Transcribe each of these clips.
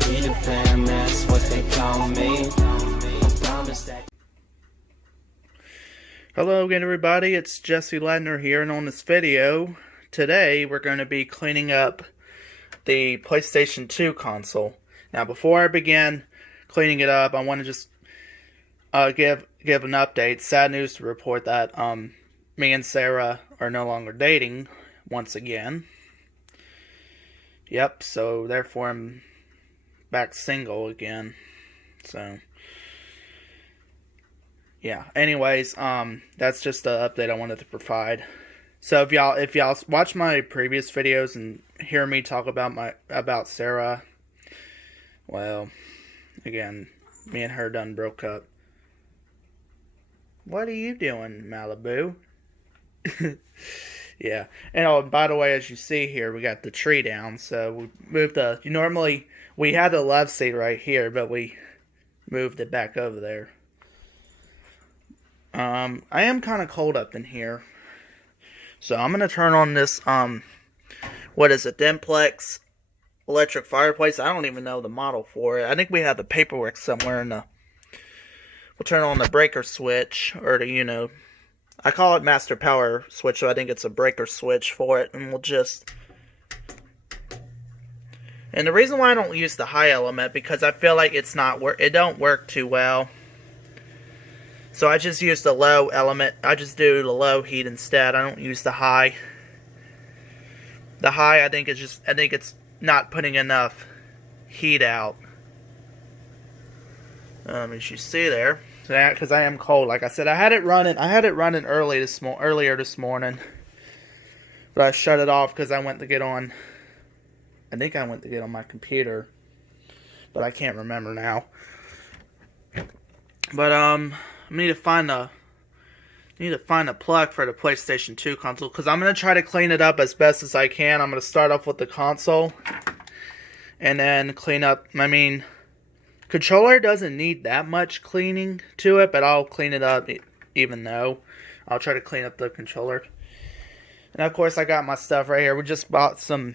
Peter Pan, that's what they call me. Hello again everybody, it's Jesse Ladner here, and on this video, today we're going to be cleaning up the PlayStation 2 console. Now before I begin cleaning it up, I want to just give an update. Sad news to report that me and Sarah are no longer dating once again. Yep, so therefore I'm back single again. So yeah, anyways, that's just the update I wanted to provide. So if y'all watch my previous videos and hear me talk about Sarah, well, again, me and her done broke up. What are you doing, Malibu? Yeah, and by the way, as you see here, we got the tree down, so we moved normally we had the love seat right here, but we moved it back over there. I am kind of cold up in here, so I'm gonna turn on this what is it, Dimplex electric fireplace. I don't even know the model for it. I think we have the paperwork somewhere in the. We'll turn on the breaker switch, or the I call it master power switch, so I think it's a breaker switch for it, and we'll just. And the reason why I don't use the high element, because I feel like it don't work too well. So I just use the low element. I just do the low heat instead. I don't use the high. The high, I think it's not putting enough heat out. As you see there, because I am cold. Like I said, I had it running earlier this morning, but I shut it off because I went to get on. I think I went to get on my computer, but I can't remember now. But I need to find a plug for the PlayStation 2 console, because I'm gonna try to clean it up as best as I can. I'm gonna start off with the console, and then clean up. I mean, controller doesn't need that much cleaning to it, but I'll clean it up even though. I'll try to clean up the controller. And of course, I got my stuff right here. We just bought some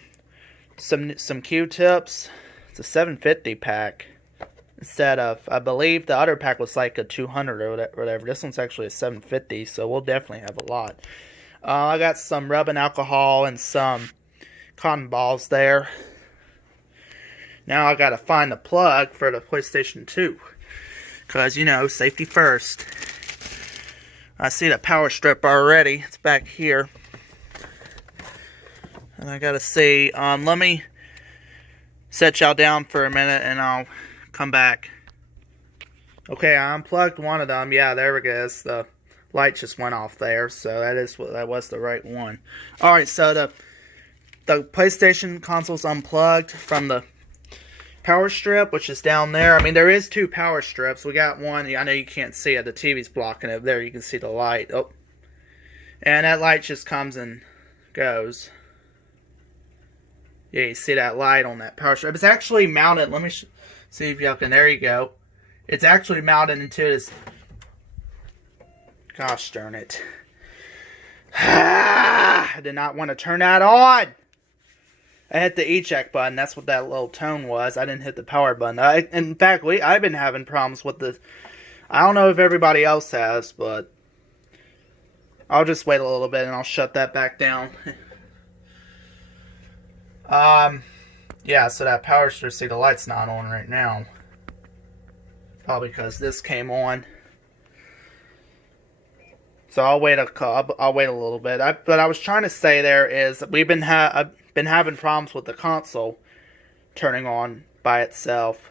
Q-tips. It's a 750 pack. Instead of, I believe the other pack was like a 200 or whatever. This one's actually a 750, so we'll definitely have a lot. I got some rubbing alcohol and some cotton balls there. Now I gotta find the plug for the PlayStation 2. Because, safety first. I see the power strip already. It's back here. And I gotta see. Let me set y'all down for a minute and I'll come back. Okay, I unplugged one of them. Yeah, there it goes. The light just went off there, so that was the right one. Alright, so the PlayStation console's unplugged from the power strip, which is down there. I mean, there is two power strips. We got one. I know you can't see it. The TV's blocking it. There you can see the light. Oh. And that light just comes and goes. Yeah, you see that light on that power strip. It's actually mounted. Let me see if y'all can. There you go. It's actually mounted into this. Gosh darn it. I did not want to turn that on. I hit the eject button. That's what that little tone was. I didn't hit the power button. In fact, I've been having problems with the. I don't know if everybody else has, but I'll just wait a little bit and I'll shut that back down. Yeah, so that power strip, see the light's not on right now. Probably because this came on. So I'll wait a little bit. But I was trying to say there is I've been having problems with the console turning on by itself.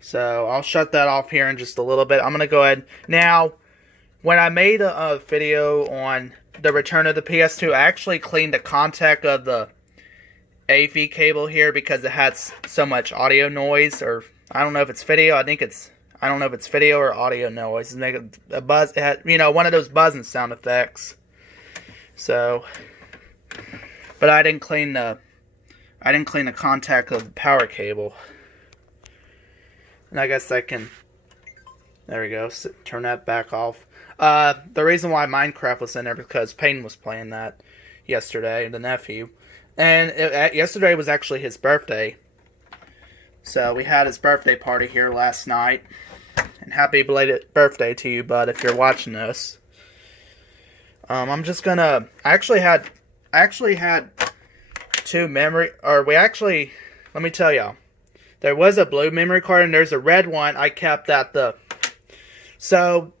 So I'll shut that off here in just a little bit. I'm gonna go ahead now. When I made a video on the return of the PS2, I actually cleaned the contact of the AV cable here because it had so much audio noise, or I don't know if it's video. I don't know if it's video or audio noise. It's making a buzz. It had, one of those buzzing sound effects. So, but I didn't clean the contact of the power cable. And I guess I can. There we go. Turn that back off. The reason why Minecraft was in there because Peyton was playing that yesterday, the nephew. And yesterday was actually his birthday. So we had his birthday party here last night. And happy belated birthday to you, bud, if you're watching this. I'm just gonna... I actually had two memory... Or we actually... Let me tell y'all. There was a blue memory card and there's a red one I kept at the... So...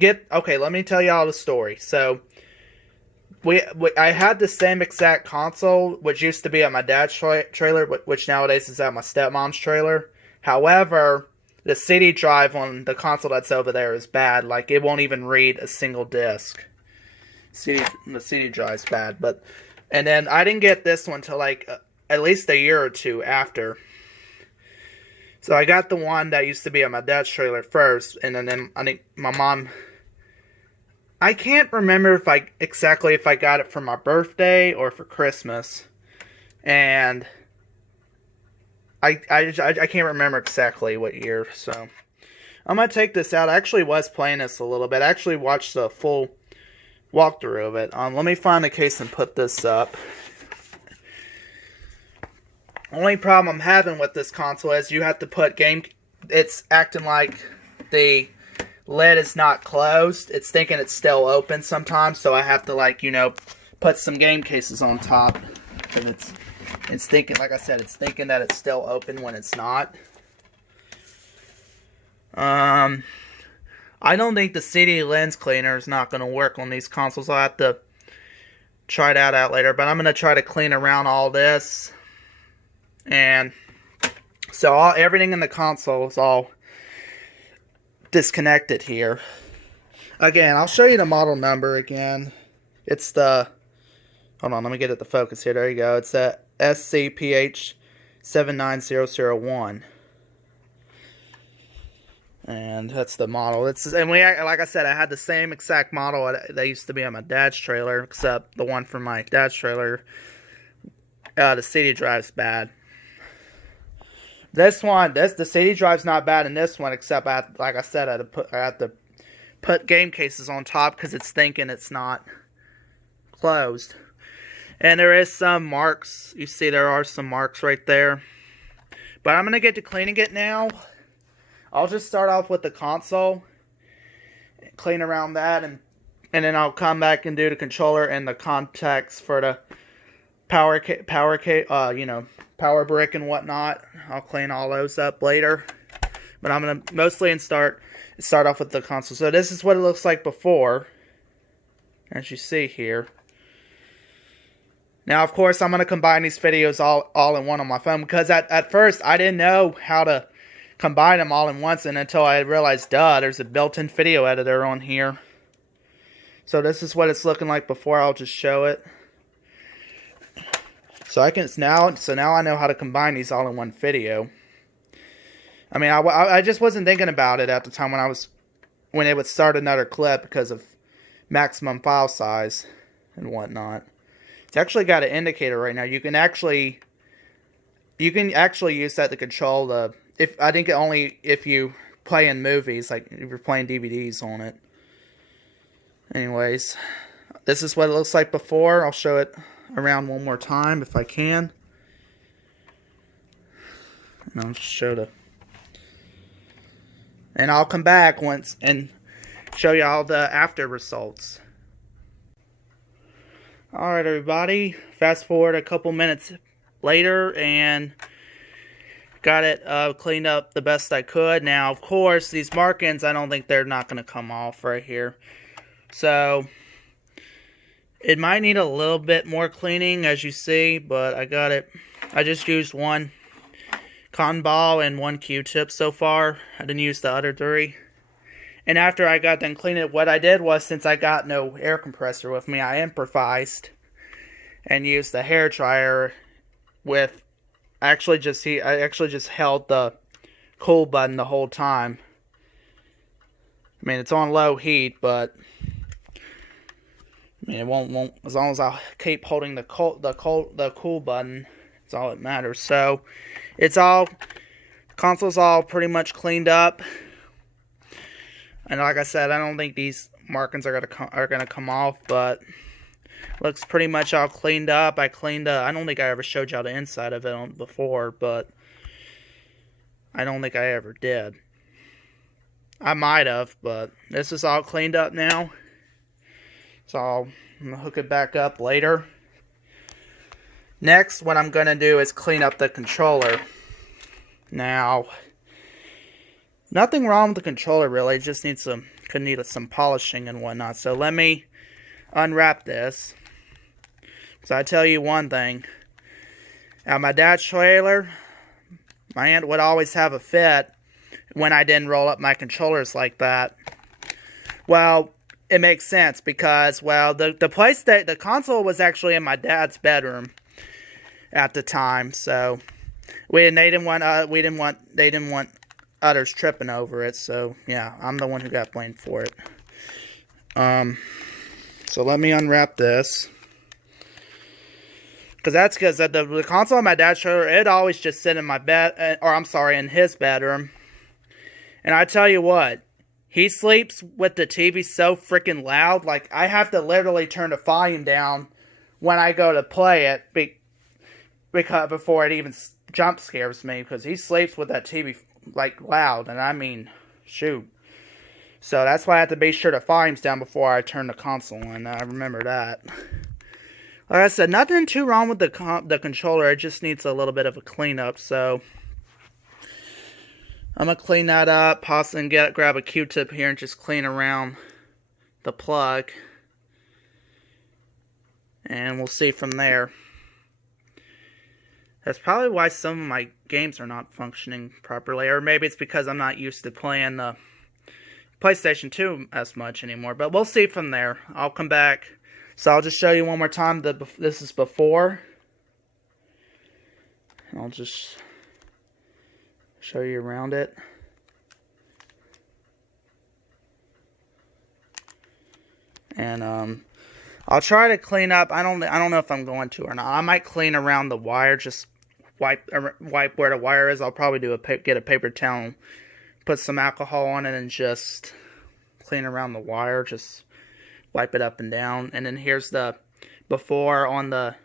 Okay, let me tell y'all the story. So... I had the same exact console, which used to be at my dad's trailer, which nowadays is at my stepmom's trailer. However, the CD drive on the console that's over there is bad. Like, it won't even read a single disc. The CD drive's bad. And then I didn't get this one till like at least a year or two after. So I got the one that used to be at my dad's trailer first, and then I think my mom... I can't remember if I got it for my birthday or for Christmas, and I can't remember exactly what year. So I'm gonna take this out. I actually was playing this a little bit. I actually watched the full walkthrough of it. Let me find the case and put this up. Only problem I'm having with this console is you have to put game. It's acting like the lid is not closed. It's thinking it's still open sometimes, so I have to, like, you know, put some game cases on top. And it's thinking, like I said, it's thinking that it's still open when it's not. I don't think the CD lens cleaner is not going to work on these consoles. I'll have to try that out later, but I'm going to try to clean around all this. And so everything in the console is all disconnected here. Again, I'll show you the model number again. It's the... Hold on, let me get it to focus here. There you go. It's the SCPH 79001. And that's the model. And like I said, I had the same exact model that used to be on my dad's trailer, except the one from my dad's trailer, the CD drive's bad. This one, the CD drive's not bad in this one, except like I said, I had to put game cases on top because it's thinking it's not closed. And there is some marks. You see there are some marks right there. But I'm going to get to cleaning it now. I'll just start off with the console, clean around that, and then I'll come back and do the controller and the contacts for the power brick and whatnot. I'll clean all those up later. But I'm going to mostly start off with the console. So this is what it looks like before, as you see here. Now, of course, I'm going to combine these videos all in one on my phone, because at first I didn't know how to combine them all in once, and until I realized, there's a built-in video editor on here. So this is what it's looking like before. I'll just show it. So now I know how to combine these all in one video. I mean, I just wasn't thinking about it at the time when it would start another clip because of maximum file size and whatnot. It's actually got an indicator right now. You can actually use that to control the. I think only if you play in movies, like if you're playing DVDs on it. Anyways, this is what it looks like before. I'll show it around one more time if I can. And I'll just show the... And I'll come back once and show you all the after results. Alright, everybody. Fast forward a couple minutes later and got it cleaned up the best I could. Now, of course, these markings, I don't think they're not going to come off right here. So it might need a little bit more cleaning, as you see, but I got it. I just used one cotton ball and one Q-tip so far. I didn't use the other three. And after I got done cleaning it, what I did was, since I got no air compressor with me, I improvised and used the hair dryer with... I actually just held the cool button the whole time. I mean, it's on low heat, but I mean, it won't as long as I keep holding the cool button. It's all that matters. So it's all, console's all pretty much cleaned up. And like I said, I don't think these markings are gonna come off, but Looks pretty much all cleaned up. I don't think I ever showed y'all the inside of it before, but I don't think I ever did. I might have, but this is all cleaned up now. So I'm going to hook it back up later. Next, what I'm going to do is clean up the controller. Now, nothing wrong with the controller really. It just needs could need some polishing and whatnot. So let me unwrap this. So I tell you one thing. At my dad's trailer, my aunt would always have a fit when I didn't roll up my controllers like that. Well, it makes sense because, well, the console was actually in my dad's bedroom at the time, so they didn't want others tripping over it. So yeah, I'm the one who got blamed for it. So let me unwrap this. Because the console on my dad's trailer, it always just sit in my bed, or I'm sorry, in his bedroom. And I tell you what, he sleeps with the TV so freaking loud, like I have to literally turn the volume down when I go to play it, because before it even jump scares me, because he sleeps with that TV like loud, and I mean, shoot. So that's why I have to be sure the volume's down before I turn the console on. I remember that. Like I said, nothing too wrong with the controller. It just needs a little bit of a cleanup. So I'm gonna clean that up, possibly grab a Q-tip here and just clean around the plug, and we'll see from there. That's probably why some of my games are not functioning properly, or maybe it's because I'm not used to playing the PlayStation 2 as much anymore. But we'll see from there. I'll come back. So I'll just show you one more time. This is before. I'll just show you around it. And I'll try to clean up. I don't know if I'm going to or not. I might clean around the wire. Just wipe where the wire is. I'll probably get a paper towel, put some alcohol on it, and just clean around the wire. Just wipe it up and down. And then here's the before on the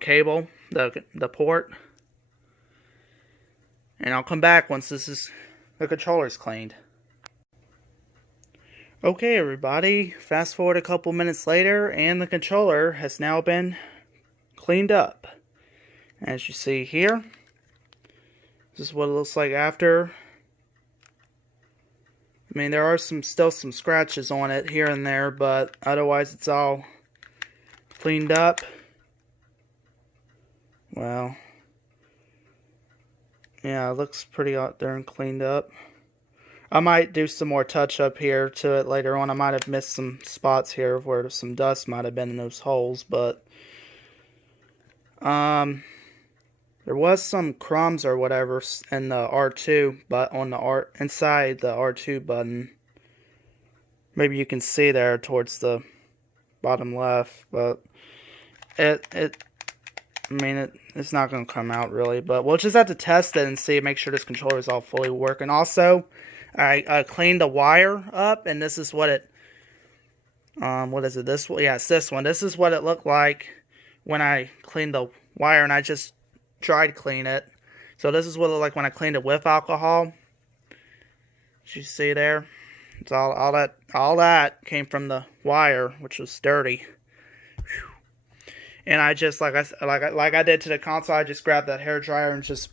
cable, the port. And I'll come back once the controller's cleaned. Okay, everybody, fast forward a couple minutes later, and the controller has now been cleaned up. As you see here, this is what it looks like after. I mean, there are still some scratches on it here and there, but otherwise it's all cleaned up. Well, yeah, it looks pretty out there and cleaned up. I might do some more touch up here to it later on. I might have missed some spots here where some dust might have been in those holes, but there was some crumbs or whatever in the R2, but on the inside the R2 button. Maybe you can see there towards the bottom left, but it's not going to come out really. But we'll just have to test it and see, make sure this controller is all fully working. Also, I cleaned the wire up, and this is what it. What is it? This one? Yeah, it's this one. This is what it looked like when I cleaned the wire, and I just tried clean it. So this is what it looked like when I cleaned it with alcohol. As you see there, it's all that came from the wire, which was dirty. Whew. And I just like I did to the console, I just grabbed that hair dryer and just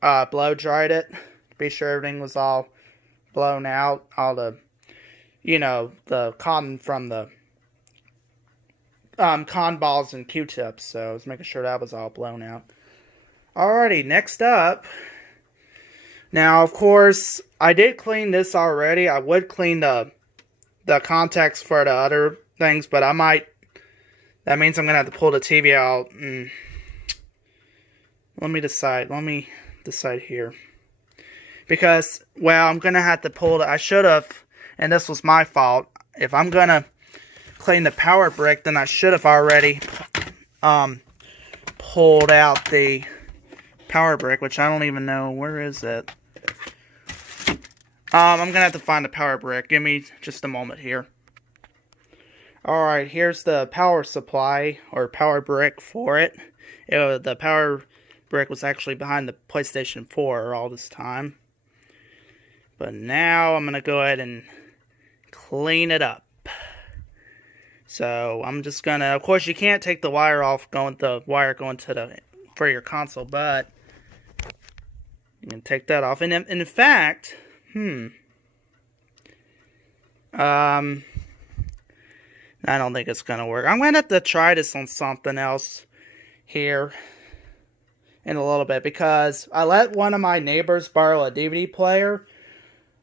blow dried it. Be sure everything was all blown out, all the the cotton from the cotton balls and Q-tips. So I was making sure that was all blown out. Alrighty, next up. Now, of course, I did clean this already. I would clean the contacts for the other things, but I might. That means I'm gonna have to pull the TV out. Let me decide here. Because, well, I'm gonna have to pull it. I should have, and this was my fault. If I'm gonna clean the power brick, then I should have already pulled out the power brick, which I don't even know, where is it? I'm gonna have to find the power brick. Give me just a moment here. Alright, here's the power supply, or power brick for it. The power brick was actually behind the PlayStation 4 all this time. But now I'm going to go ahead and clean it up. So I'm just going to, of course you can't take the wire off, the wire going to for your console, but you can take that off. And in fact, I don't think it's going to work. I'm going to have to try this on something else here in a little bit, because I let one of my neighbors borrow a DVD player,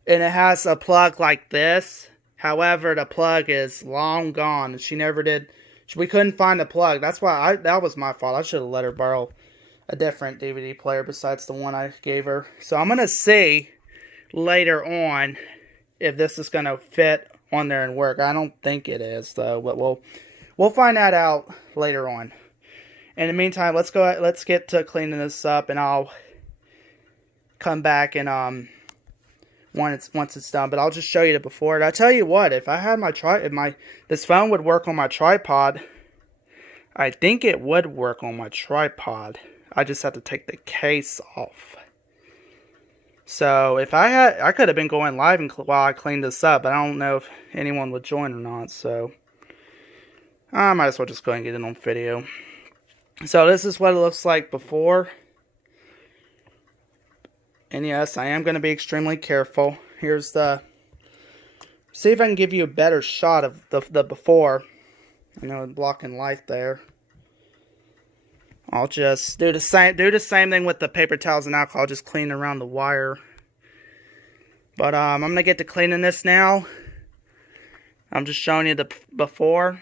and it has a plug like this. However, the plug is long gone, and she never did. We couldn't find the plug. That's why that was my fault. I should have let her borrow a different DVD player besides the one I gave her. So I'm going to see later on if this is going to fit on there and work. I don't think it is, though, but we'll find that out later on. In the meantime, let's get to cleaning this up, and I'll come back and once it's done. But I'll just show you the before. And I tell you what, if I had this phone would work on my tripod, I think it would work on my tripod. I just have to take the case off. So if I could have been going live while I cleaned this up, but I don't know if anyone would join or not. So I might as well just go ahead and get it on video. So this is what it looks like before. And yes, I am going to be extremely careful. Here's see if I can give you a better shot of the before. I know I'm blocking light there. I'll just do the same thing with the paper towels and alcohol, just clean around the wire. But I'm going to get to cleaning this now. I'm just showing you the before,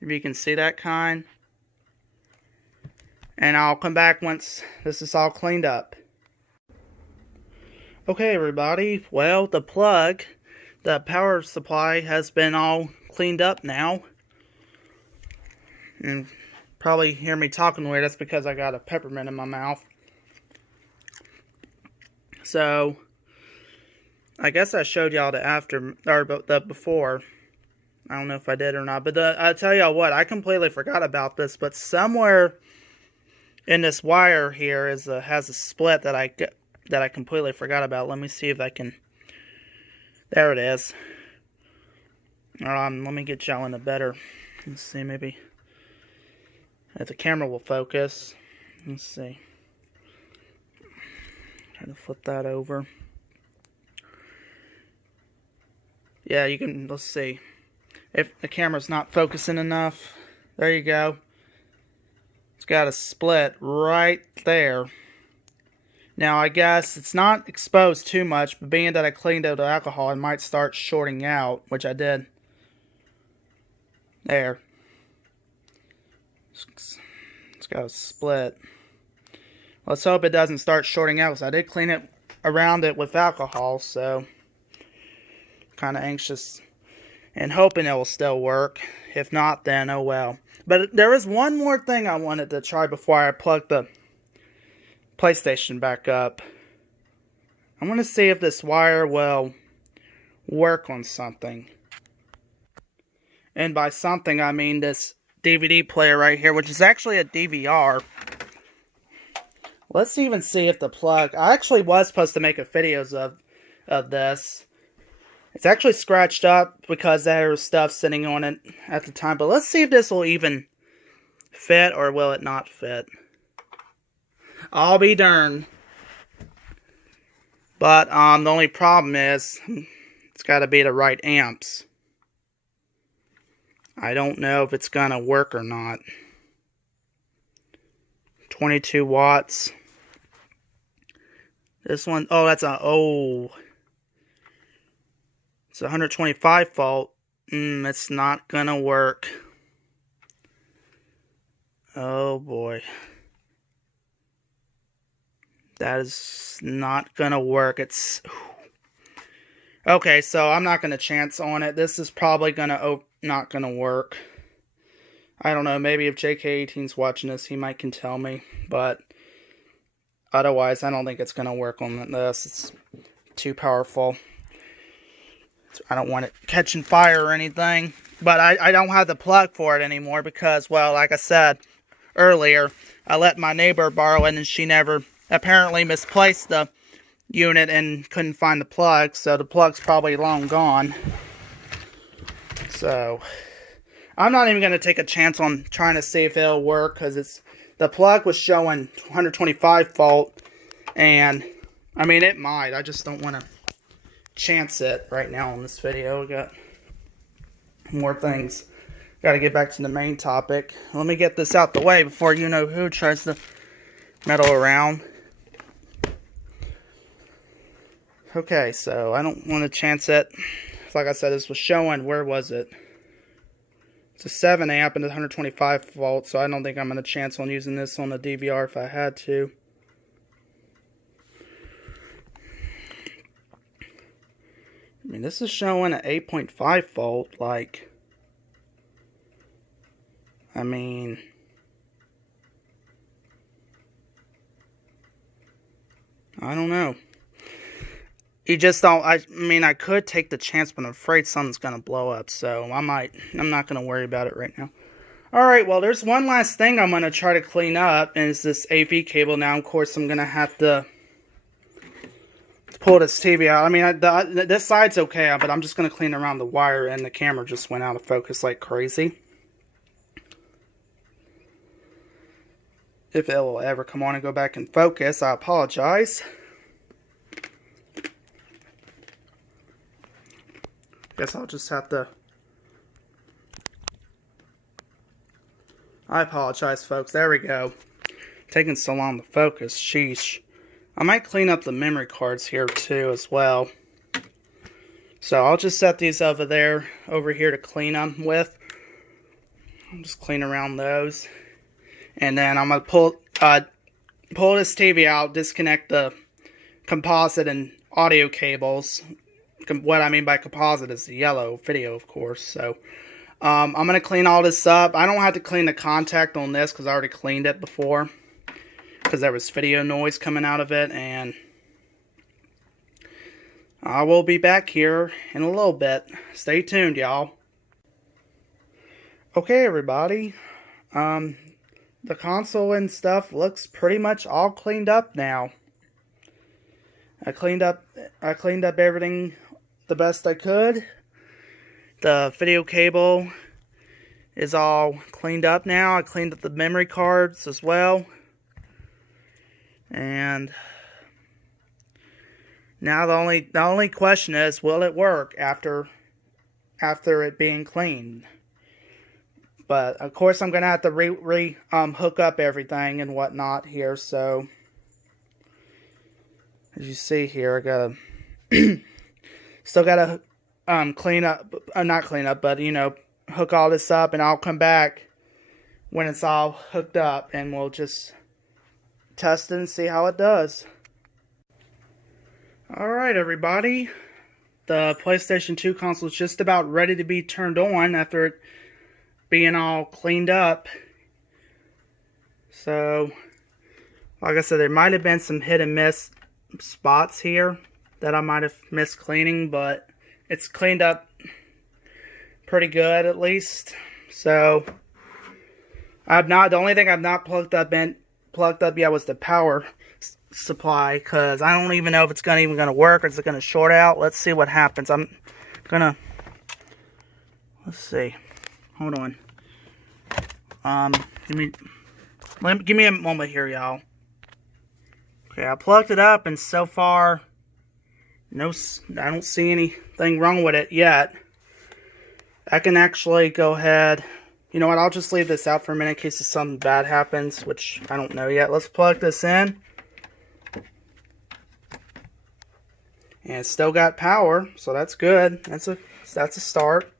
if you can see that kind. And I'll come back once this is all cleaned up. Okay, everybody, well, the power supply has been all cleaned up now. And probably hear me talking weird. That's because I got a peppermint in my mouth. So I guess I showed y'all the before. I don't know if I did or not, but I tell y'all what, I completely forgot about this. But somewhere in this wire here has a split that I completely forgot about. Let me see if I can. There it is. Let me get y'all in a better. Let's see, maybe. If the camera will focus. Let's see. Try to flip that over. Yeah, you can, let's see. If the camera's not focusing enough. There you go. It's got a split right there. Now, I guess it's not exposed too much, but being that I cleaned out the alcohol, it might start shorting out, which I did. There. It's got a split. Let's hope it doesn't start shorting out, because I did clean it around it with alcohol, so kind of anxious and hoping it will still work. If not, then oh well. But there is one more thing I wanted to try before I plug the PlayStation back up. I want to see if this wire will work on something. And by something, I mean this DVD player right here, which is actually a DVR. Let's even see if the plug... I actually was supposed to make a videos of this. It's actually scratched up because there was stuff sitting on it at the time. But let's see if this will even fit, or will it not fit. I'll be darned. But the only problem is it's got to be the right amps. I don't know if it's going to work or not. 22 watts. This one, oh, that's it's 125 volt. It's not going to work. Oh boy. That is not going to work. It's... Okay, so I'm not going to chance on it. This is probably not going to work. I don't know, maybe if JK18's watching this, he can tell me. But otherwise, I don't think it's going to work on this. It's too powerful. I don't want it catching fire or anything. But I don't have the plug for it anymore because, well, like I said earlier, I let my neighbor borrow it and she never apparently misplaced the unit and couldn't find the plug, so the plug's probably long gone. So I'm not even going to take a chance on trying to see if it'll work because the plug was showing 125 volt, and I mean it might. I just don't want to chance it right now on this video. We got more things. Got to get back to the main topic. Let me get this out the way before you know who tries to meddle around. Okay, so I don't want to chance it. Like I said, this was showing, where was it? It's a 7 amp and 125 volts, so I don't think I'm going to chance on using this on the DVR if I had to. I mean, this is showing at 8.5 volt, like, I mean, I don't know. You just don't, I mean, I could take the chance, but I'm afraid something's going to blow up, so I'm not going to worry about it right now. Alright, well, there's one last thing I'm going to try to clean up, and it's this AV cable. Now, of course, I'm going to have to pull this TV out. I mean, this side's okay, but I'm just going to clean around the wire, and the camera just went out of focus like crazy. If it will ever come on and go back in focus, I apologize. Guess I'll just have to... I apologize, folks. There we go. Taking so long to focus. Sheesh. I might clean up the memory cards here too as well. So I'll just set these over here to clean them with. I'll just clean around those. And then I'm going to pull this TV out, disconnect the composite and audio cables. What I mean by composite is the yellow video, of course. So I'm going to clean all this up. I don't have to clean the contact on this because I already cleaned it before, because there was video noise coming out of it. And I will be back here in a little bit. Stay tuned, y'all. Okay, everybody. The console and stuff looks pretty much all cleaned up now. I cleaned up everything the best I could. The video cable is all cleaned up now. I cleaned up the memory cards as well. And now the only question is, will it work after it being cleaned? But of course I'm gonna have to hook up everything and whatnot here. So as you see here, I gotta still gotta clean up, not clean up, but you know, hook all this up, and I'll come back when it's all hooked up, and we'll just test it and see how it does. Alright, everybody, the PlayStation 2 console is just about ready to be turned on after it being all cleaned up. So, like I said, there might have been some hit and miss spots here that I might have missed cleaning, but it's cleaned up pretty good at least. So the only thing I've not plugged up yet was the power supply, because I don't even know if it's even gonna work, or is it gonna short out. Let's see what happens. Let's see. Hold on. Give me a moment here, y'all. Okay, I plugged it up, and so far, I don't see anything wrong with it yet. I can actually go ahead. You know what? I'll just leave this out for a minute in case something bad happens, which I don't know yet. Let's plug this in. And it's still got power, so that's good. That's a start.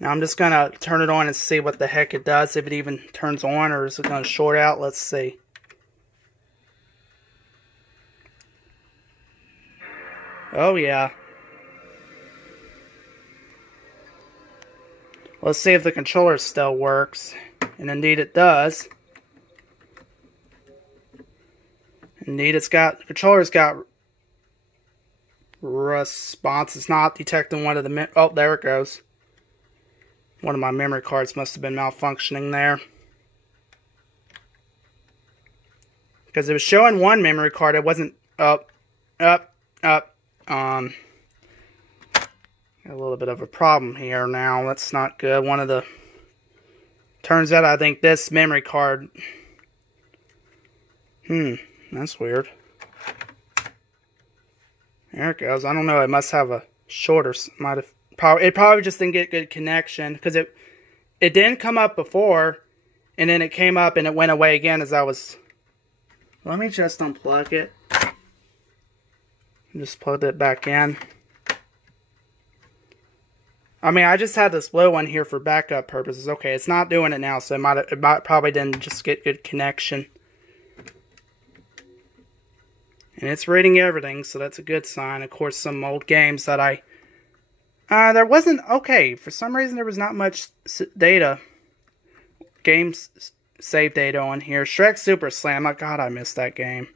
Now I'm just going to turn it on and see what the heck it does, if it even turns on, or is it going to short out. Let's see. Oh yeah. Let's see if the controller still works. And indeed it does. Indeed the controller's got response. It's not detecting one of the... Oh, there it goes. One of my memory cards must have been malfunctioning there. Because it was showing one memory card. It wasn't up. Got a little bit of a problem here now. That's not good. One of the... Turns out I think this memory card... That's weird. There it goes. I don't know. It must have a shorter... It probably just didn't get good connection. Because it didn't come up before. And then it came up and it went away again as I was... Let me just unplug it. Just plug it back in. I mean, I just had this blue one here for backup purposes. Okay, it's not doing it now, so it probably didn't just get good connection. And it's reading everything, so that's a good sign. Of course, some old games that there wasn't... Okay, for some reason there was not much data. Games save data on here. Shrek Super Slam. My God, I missed that game.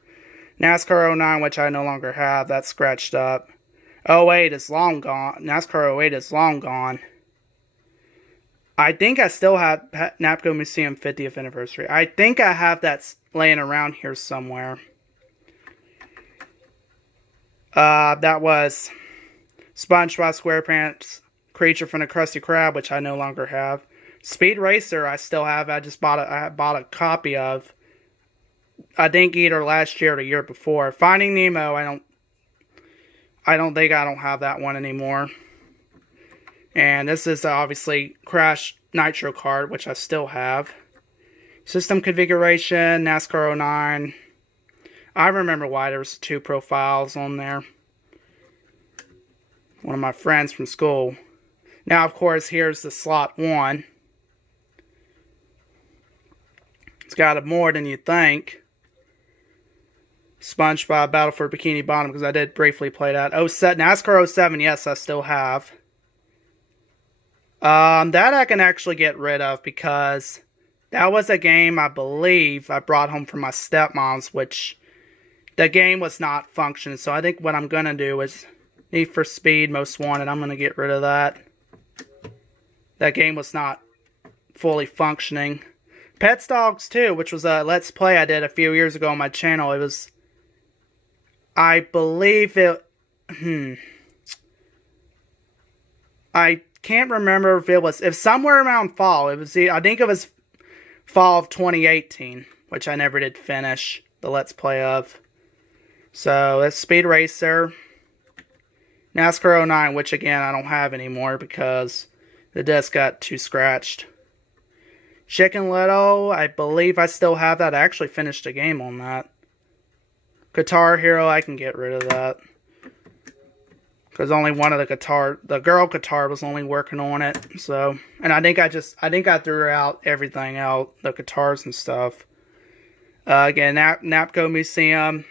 NASCAR 09, which I no longer have. That's scratched up. 08 is long gone. NASCAR 08 is long gone. I think I still have NAPCO Museum 50th Anniversary. I think I have that laying around here somewhere. That was SpongeBob SquarePants, Creature from the Krusty Krab, which I no longer have. Speed Racer, I still have. I bought a copy of. I think either last year or the year before. Finding Nemo, I don't have that one anymore. And this is obviously Crash Nitro card, which I still have. System configuration, NASCAR 09. I remember why there was 2 profiles on there. One of my friends from school. Now, of course, here's the slot 1. It's got more than you think. SpongeBob Battle for Bikini Bottom, because I did briefly play that. NASCAR 07, yes, I still have. That I can actually get rid of, because that was a game, I believe, I brought home from my stepmom's, which the game was not functioning. So I think what I'm going to do is Need for Speed Most Wanted. I'm going to get rid of that. That game was not fully functioning. Pets Dogs 2, which was a Let's Play I did a few years ago on my channel. It was... I believe it... I can't remember if it was... If somewhere around fall. It was... I think it was fall of 2018. Which I never did finish the Let's Play of. So, that's Speed Racer. NASCAR 09, which again, I don't have anymore because the disc got too scratched. Chicken Little, I believe I still have that. I actually finished a game on that. Guitar Hero, I can get rid of that. Because only one of the girl guitar was only working on it. So, and I think I threw out everything out, the guitars and stuff. Again, NAPCO Museum.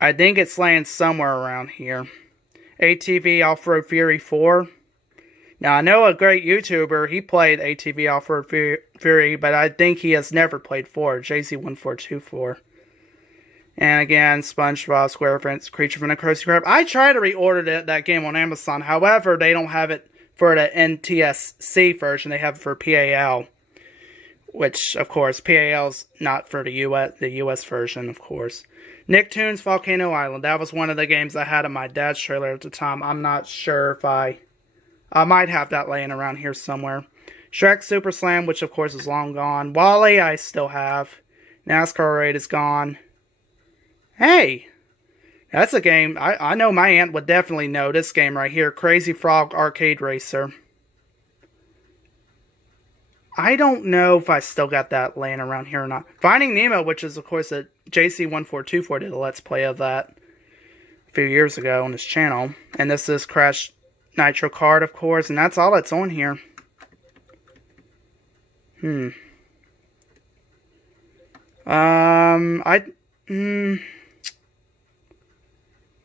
I think it's laying somewhere around here. ATV Off-Road Fury 4. Now, I know a great YouTuber, he played ATV Off-Road Fury, but I think he has never played 4, JZ1424. And again, SpongeBob SquarePants, Creature from the Krusty Krab. I tried to reorder that game on Amazon. However, they don't have it for the NTSC version. They have it for PAL. Which, of course, PAL's not for the US version, of course. Nicktoons Volcano Island. That was one of the games I had in my dad's trailer at the time. I'm not sure if I might have that laying around here somewhere. Shrek Super Slam, which of course is long gone. Wally, I still have. NASCAR 8 is gone. Hey! That's a game. I know my aunt would definitely know this game right here. Crazy Frog Arcade Racer. I don't know if I still got that laying around here or not. Finding Nemo, which is of course a JC1424 did a Let's Play of that a few years ago on his channel. And this is Crash Nitro card, of course, and that's all that's on here.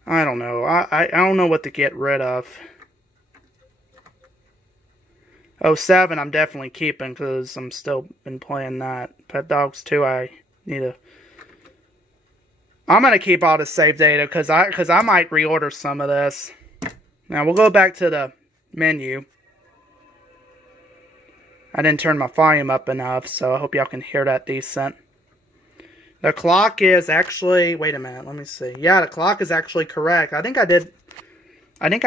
I don't know. I don't know what to get rid of. 07 I'm definitely keeping because I'm still been playing that. Pet Dogs 2 I need to... I'm going to keep all the save data because I might reorder some of this. Now, we'll go back to the menu. I didn't turn my volume up enough, so I hope y'all can hear that decent. The clock is actually... Wait a minute, let me see. Yeah, the clock is actually correct. I think I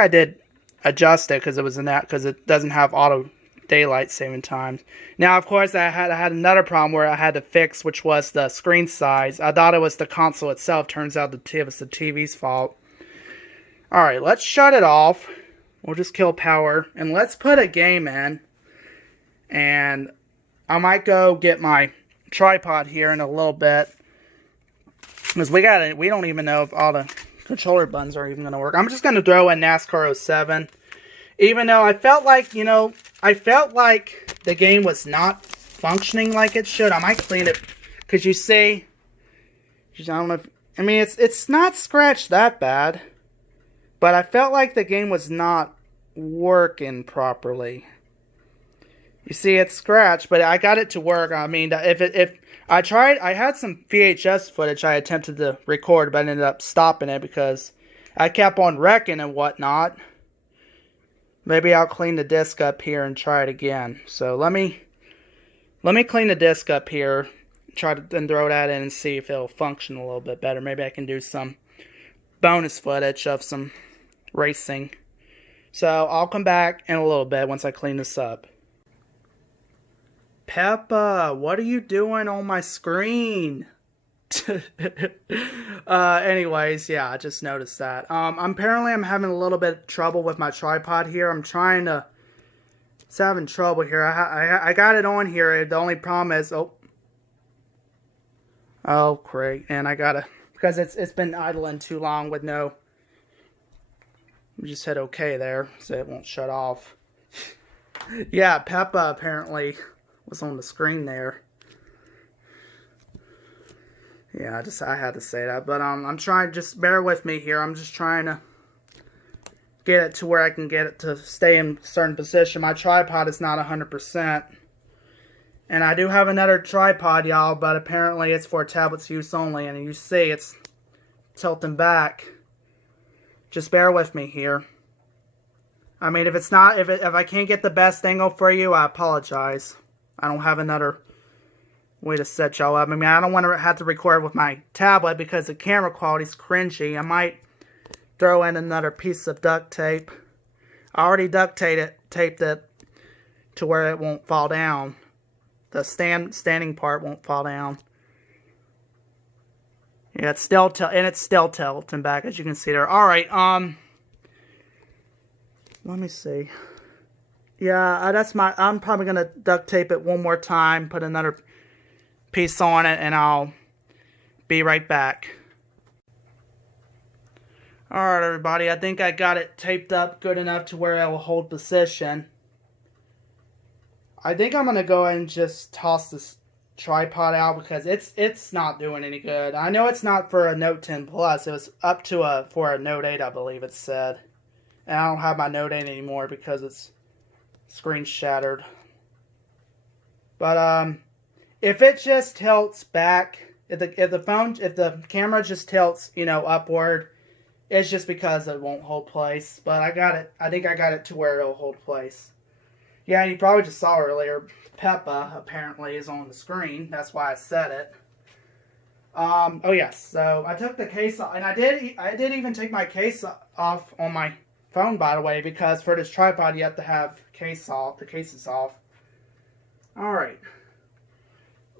did adjust it because it was in that, because it doesn't have auto daylight saving times. Now, of course, I had another problem where I had to fix, which was the screen size. I thought it was the console itself. Turns out it was the TV's fault. Alright, let's shut it off. We'll just kill power. And let's put a game in. And I might go get my tripod here in a little bit. Because we don't even know if all the controller buttons are even going to work. I'm just going to throw in NASCAR 07. Even though I felt like, the game was not functioning like it should. I might clean it. Because you see, I don't know if, I mean, it's not scratched that bad. But I felt like the game was not working properly. You see, it's scratched, but I got it to work. I mean, if I tried, I had some VHS footage I attempted to record, but I ended up stopping it because I kept on wrecking and whatnot. Maybe I'll clean the disc up here and try it again. So let me clean the disc up here, try to then throw that in and see if it'll function a little bit better. Maybe I can do some bonus footage of some racing. So I'll come back in a little bit once I clean this up. Peppa, what are you doing on my screen? Anyways, yeah, I just noticed that. Apparently I'm having a little bit of trouble with my tripod here. I'm trying to... It's having trouble here. I got it on here. The only problem is... Oh, great. And I gotta... Because it's been idling too long with no... We just hit OK there, so it won't shut off. Yeah, Peppa apparently... was on the screen there. Yeah, I had to say that. But I'm trying, just bear with me here. I'm just trying to get it to where I can get it to stay in a certain position. My tripod is not 100%. And I do have another tripod, y'all, but apparently it's for tablets use only. And you see it's tilting back. Just bear with me here. I mean, if it's not, if I can't get the best angle for you, I apologize. I don't have another way to set y'all up. I mean, I don't want to have to record with my tablet because the camera quality is cringy. I might throw in another piece of duct tape. I already duct taped it to where it won't fall down. The standing part won't fall down. Yeah, it's still tilting back, as you can see there. All right, let me see. Yeah, I'm probably going to duct tape it one more time, put another piece on it, and I'll be right back. Alright, everybody, I think I got it taped up good enough to where it will hold position. I think I'm going to go ahead and just toss this tripod out because it's not doing any good. I know it's not for a Note 10 Plus. It was up to for a Note 8, I believe it said. And I don't have my Note 8 anymore because it's screen shattered. But if it just tilts back, if the camera just tilts, upward, it's just because it won't hold place. But I think I got it to where it'll hold place. Yeah, you probably just saw earlier, Peppa apparently is on the screen. That's why I said it. Oh yes, so I took the case off, and I did even take my case off on my phone, by the way, because for this tripod you have to have the case is off. Alright.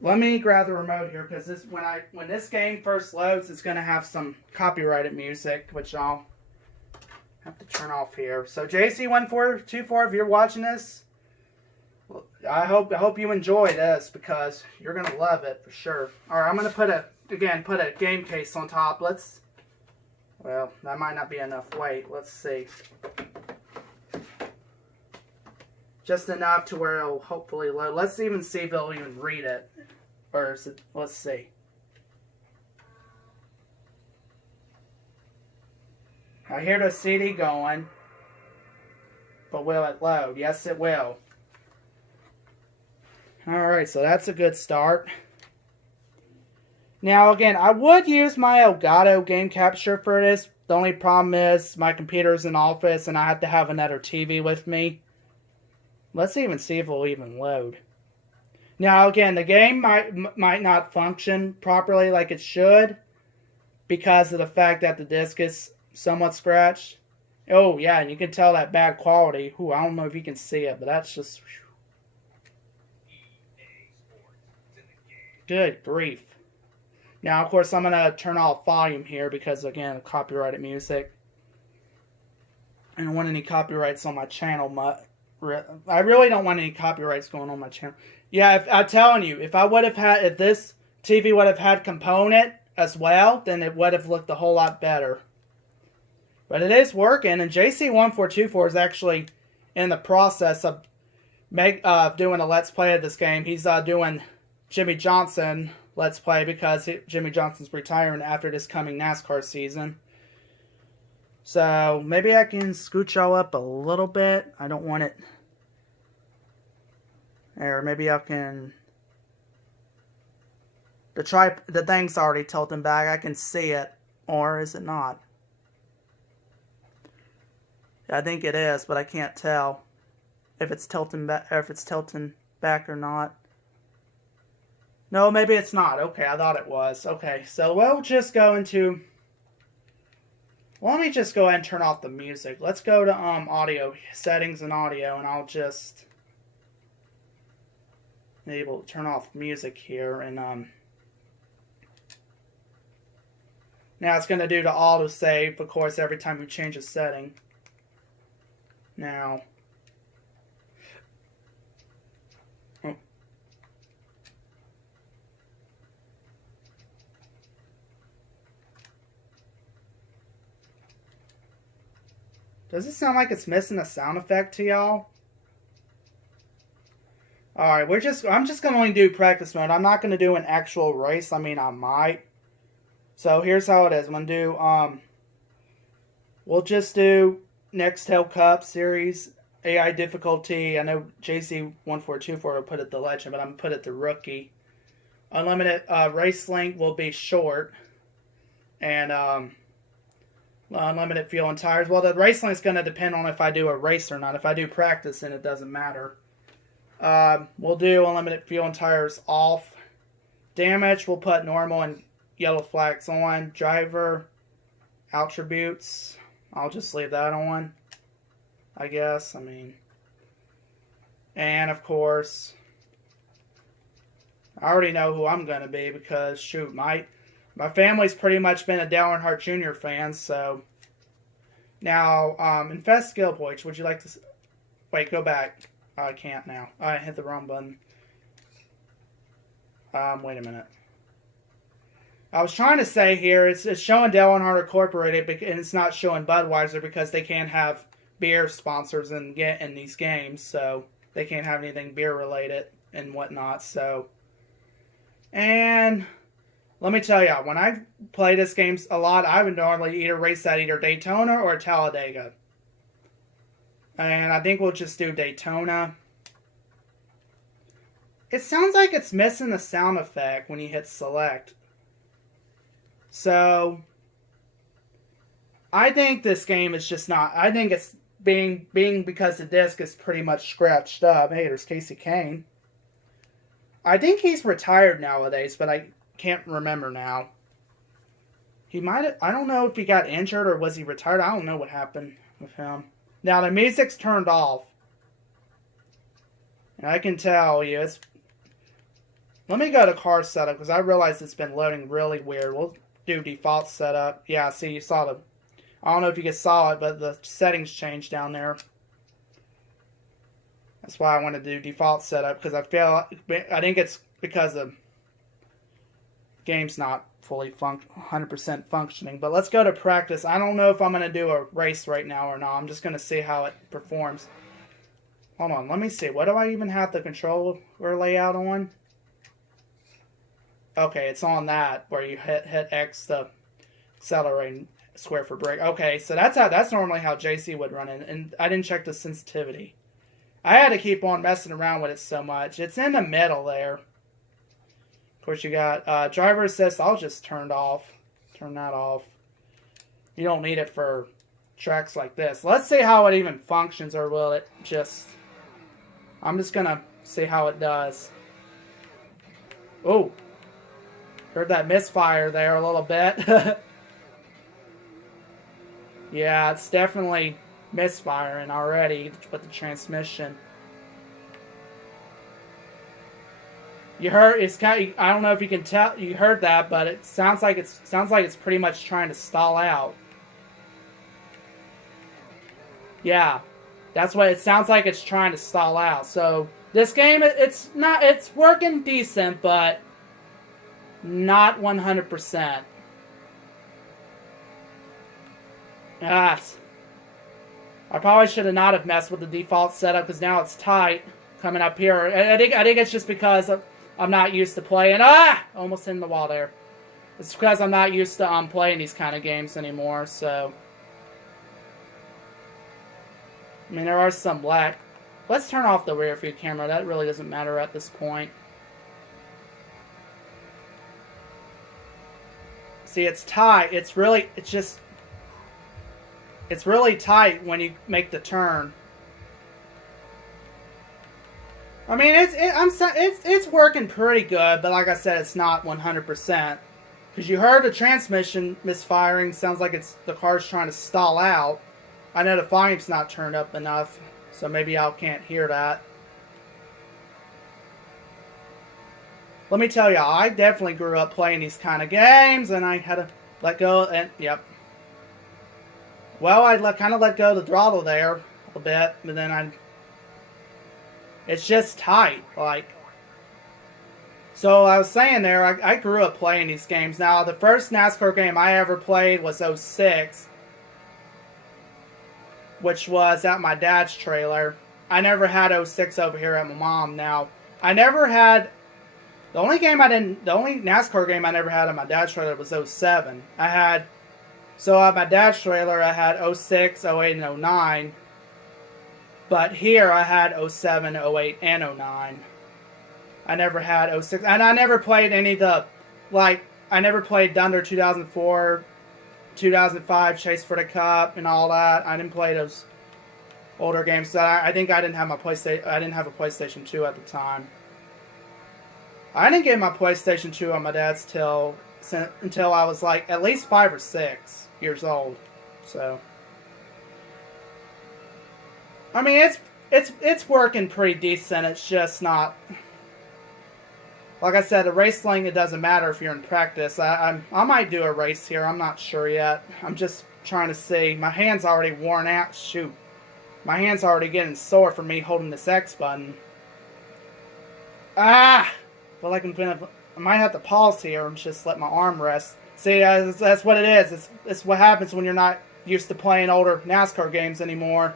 Let me grab the remote here, because when this game first loads, it's going to have some copyrighted music, which I'll have to turn off here. So JC1424, if you're watching this, I hope you enjoy this, because you're going to love it for sure. Alright, I'm going to put a game case on top. Well, that might not be enough weight. Let's see. Just enough to where it'll hopefully load. Let's even see if it'll even read it. Or is it, let's see. I hear the CD going. But will it load? Yes, it will. Alright, so that's a good start. Now, again, I would use my Elgato game capture for this. The only problem is my computer's in office and I have to have another TV with me. Let's even see if it'll even load. Now, again, the game might not function properly like it should because of the fact that the disc is somewhat scratched. Oh, yeah, and you can tell that bad quality. Ooh, I don't know if you can see it, but that's just... Good grief. Now, of course, I'm going to turn off volume here because, again, copyrighted music. I don't want any copyrights on my channel. I really don't want any copyrights going on my channel. Yeah, I'm telling you, if this TV would have had component as well, then it would have looked a whole lot better. But it is working, and JC1424 is actually in the process of doing a Let's Play of this game. He's doing Jimmy Johnson Let's Play because Jimmy Johnson's retiring after this coming NASCAR season. So, maybe I can scooch y'all up a little bit. I don't want it... Or maybe I can... The thing's already tilting back. I can see it. Or is it not? I think it is, but I can't tell if it's tilting back or not. No, maybe it's not. Okay, I thought it was. Okay, so we'll just go into... Well, let me just go ahead and turn off the music. Let's go to audio, settings and audio, and I'll just able to turn off music here. And now it's going to do the auto save, of course, every time you change a setting. Now, does it sound like it's missing a sound effect to y'all? Alright, I'm just going to only do practice mode. I'm not going to do an actual race. I mean, I might. So, here's how it is. I'm going to do, we'll just do Nextel Cup Series, AI difficulty. I know JC1424 will put it the legend, but I'm going to put it the rookie. Unlimited race length will be short. And, unlimited fuel and tires. Well, the race length is going to depend on if I do a race or not. If I do practice, then it doesn't matter. We'll do unlimited fuel and tires off. Damage, we'll put normal and yellow flags on. Driver attributes, I'll just leave that on, I guess. I mean, and of course, I already know who I'm going to be because, shoot, my family's pretty much been a Dale Earnhardt Jr. fan, so. Now, Infest skill points, would you like to... Wait, go back. I can't now. I hit the wrong button. Wait a minute. I was trying to say here, it's showing Dale Earnhardt Incorporated, and it's not showing Budweiser because they can't have beer sponsors in these games, so they can't have anything beer related and whatnot, so. And let me tell you, when I play this game a lot, I would normally either race at either Daytona or Talladega. And I think we'll just do Daytona. It sounds like it's missing the sound effect when you hit select. So, I think this game is just not... I think it's being because the disc is pretty much scratched up. Hey, there's Casey Kane. I think he's retired nowadays, but I can't remember now. He might have... I don't know if he got injured or was he retired. I don't know what happened with him. Now, the music's turned off. And I can tell you, it's... Let me go to car setup, because I realize it's been loading really weird. We'll do default setup. Yeah, see, you saw the... I don't know if you guys saw it, but the settings changed down there. That's why I want to do default setup, because I think it's because the game's not fully 100% functioning. But let's go to practice. I don't know if I'm going to do a race right now or not. I'm just going to see how it performs. Hold on, let me see. What do I even have the controller layout on? Okay, it's on that where you hit X to accelerate and square for brake. Okay, so that's normally how JC would run it, and I didn't check the sensitivity. I had to keep on messing around with it so much. It's in the middle there. Of course, you got driver assist. I'll just turn that off. You don't need it for tracks like this. Let's see how it even functions, or will it just... I'm just gonna see how it does. Oh, heard that misfire there a little bit. Yeah, it's definitely misfiring already with the transmission. You heard it's kind of, I don't know if you can tell you heard that, but it sounds like it's pretty much trying to stall out. Yeah, that's what it sounds like. It's trying to stall out. So this game, it's working decent, but not 100%. Yes. I probably should have not have messed with the default setup because now it's tight coming up here. I think it's just because I'm not used to playing. Almost in the wall there. It's because I'm not used to playing these kind of games anymore. So, I mean, there are some lag. Let's turn off the rear view camera. That really doesn't matter at this point. See, it's tight. It's really tight when you make the turn. I mean, it's working pretty good, but like I said, it's not 100%. Because you heard the transmission misfiring. Sounds like the car's trying to stall out. I know the volume's not turned up enough, so maybe I can't hear that. Let me tell you, I definitely grew up playing these kind of games, and I had to let go, and yep. Well, I kind of let go of the throttle there a little bit, but then it's just tight, like. So I was saying there, I grew up playing these games. Now, the first NASCAR game I ever played was 06, which was at my dad's trailer. I never had 06 over here at my mom. Now, I never had, the only NASCAR game I never had at my dad's trailer was 07. So at my dad's trailer, I had 06, 08, and 09. But here, I had 07, 08, and 09. I never had 06. And I never played any of the, I never played Thunder 2004, 2005, Chase for the Cup, and all that. I didn't play those older games. So I think I didn't have my PlayStation. I didn't have a PlayStation 2 at the time. I didn't get my PlayStation 2 on my dad's until I was at least 5 or 6 years old. So, I mean, it's working pretty decent. It's just not, like I said, the race lane, it doesn't matter if you're in practice. I might do a race here. I'm not sure yet. I'm just trying to see. My hand's already worn out. Shoot, my hand's already getting sore from me holding this X button. I feel like I might have to pause here and just let my arm rest. See, that's what it is. It's what happens when you're not used to playing older NASCAR games anymore.